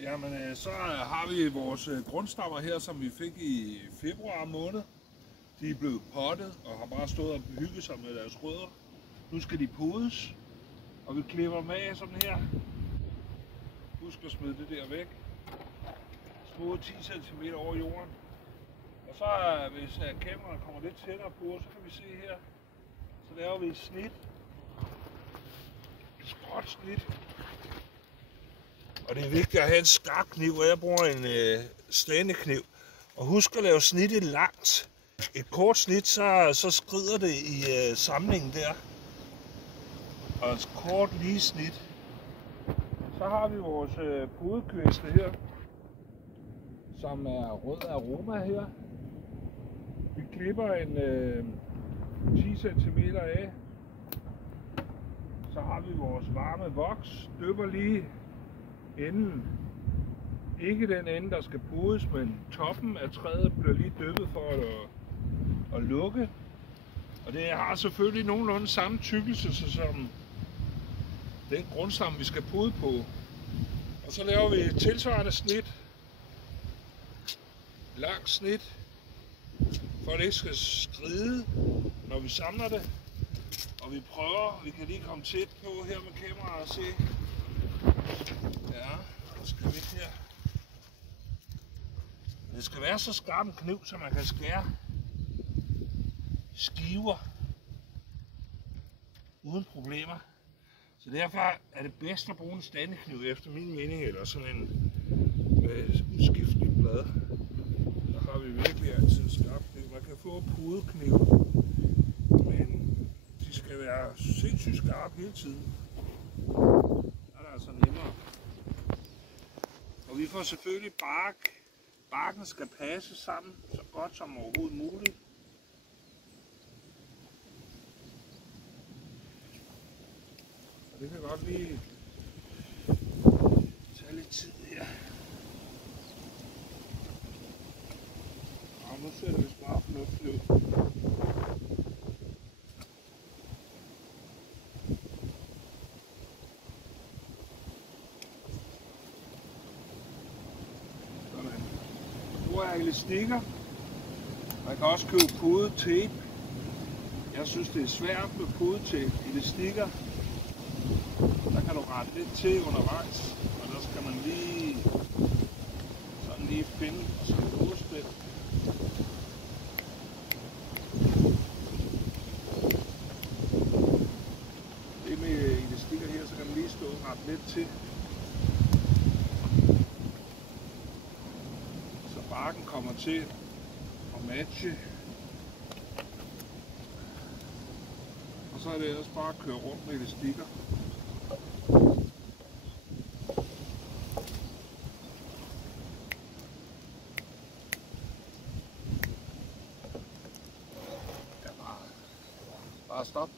Jamen, så har vi vores grundstammer her, som vi fik i februar måned. De er blevet pottet og har bare stået og hygget sig med deres rødder. Nu skal de podes, og vi klipper dem af sådan her. Husk at smide det der væk. Små 10 cm over jorden. Og så hvis kameraet kommer lidt tættere på, så kan vi se her, så laver vi et snit. Et skråt snit. Og det er vigtigt at have en skarp kniv, og jeg bruger en standekniv. Og husk at lave snittet langt. Et kort snit, så skrider det i samlingen der. Og et kort lige snit. Så har vi vores podekvæste her, som er rød aroma her. Vi klipper en 10 cm af. Så har vi vores varme voks. Dypper lige enden. Ikke den ende, der skal podes, men toppen af træet bliver lige dyppet for at lukke. Og det har selvfølgelig nogenlunde samme tykkelse som den grundstamme, vi skal pode på. Og så laver vi et tilsvarende snit. Langt snit. For at det ikke skal skride, når vi samler det. Og vi prøver, vi kan lige komme tæt på her med kameraet og se. Ja, så skal vi her. Det skal være så skarp en kniv, så man kan skære skiver uden problemer. Så derfor er det bedst at bruge en standekniv efter min mening, eller sådan en med udskifteligt blad. Der har vi virkelig altid en skarp kniv. Man kan få podekniv, men de skal være sindssygt skarpe hele tiden. Der er det altså nemmere. Og vi får selvfølgelig bark. Barken skal passe sammen så godt som overhovedet muligt. Og det kan godt lige tage lidt tid her. Og nu ser det vist meget fornuftigt ud. Elastikker. Man kan også købe podetape. Jeg synes det er svært med podetape. Elastikker. Der kan du rette lidt til undervejs, og der skal man lige finde og så poste det. Det med elastikker her, så kan man lige stå og rette lidt til. Barken kommer til at matche, og så er det ellers bare at køre rundt med elastikker. Ja, bare stop.